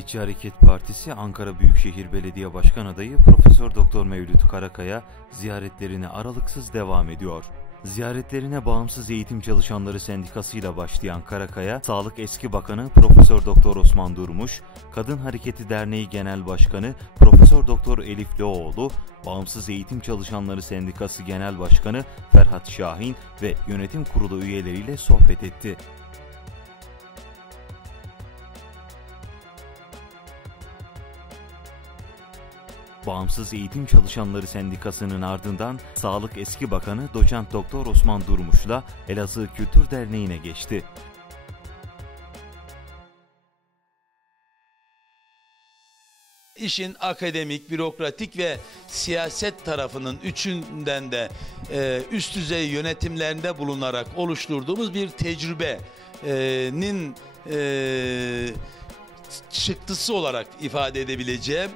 Milliyetçi Hareket Partisi Ankara Büyükşehir Belediye Başkan adayı Profesör Doktor Mevlüt Karakaya ziyaretlerine aralıksız devam ediyor. Ziyaretlerine Bağımsız Eğitim Çalışanları Sendikası ile başlayan Karakaya, Sağlık Eski Bakanı Profesör Doktor Osman Durmuş, Kadın Hareketi Derneği Genel Başkanı Profesör Doktor Elif Loğoğlu, Bağımsız Eğitim Çalışanları Sendikası Genel Başkanı Ferhat Şahin ve yönetim kurulu üyeleriyle sohbet etti. Bağımsız Eğitim Çalışanları Sendikası'nın ardından Sağlık Eski Bakanı Doçent Doktor Osman Durmuş'la Elazığ Kültür Derneği'ne geçti. İşin akademik, bürokratik ve siyaset tarafının üçünden de e, üst düzey yönetimlerinde bulunarak oluşturduğumuz bir tecrübenin e, çıktısı olarak ifade edebileceğim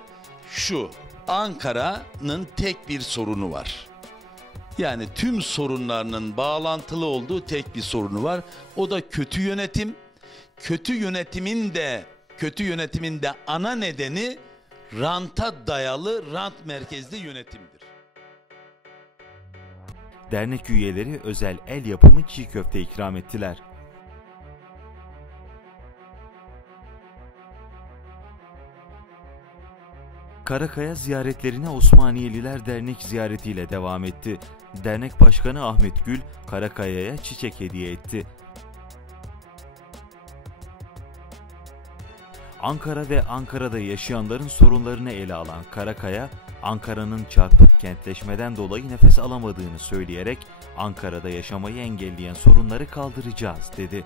şu. Ankara'nın tek bir sorunu var. Yani tüm sorunlarının bağlantılı olduğu tek bir sorunu var. O da kötü yönetim. Kötü yönetimin de kötü yönetimin de ana nedeni ranta dayalı, rant merkezli yönetimdir. Dernek üyeleri özel el yapımı çiğ köfte ikram ettiler. Karakaya ziyaretlerine Osmaniyeliler Dernek ziyaretiyle devam etti. Dernek Başkanı Ahmet Gül, Karakaya'ya çiçek hediye etti. Ankara ve Ankara'da yaşayanların sorunlarını ele alan Karakaya, Ankara'nın çarpık kentleşmeden dolayı nefes alamadığını söyleyerek Ankara'da yaşamayı engelleyen sorunları kaldıracağız dedi.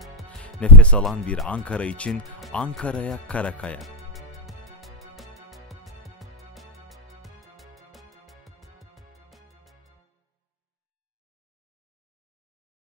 Nefes alan bir Ankara için Ankara'ya Karakaya.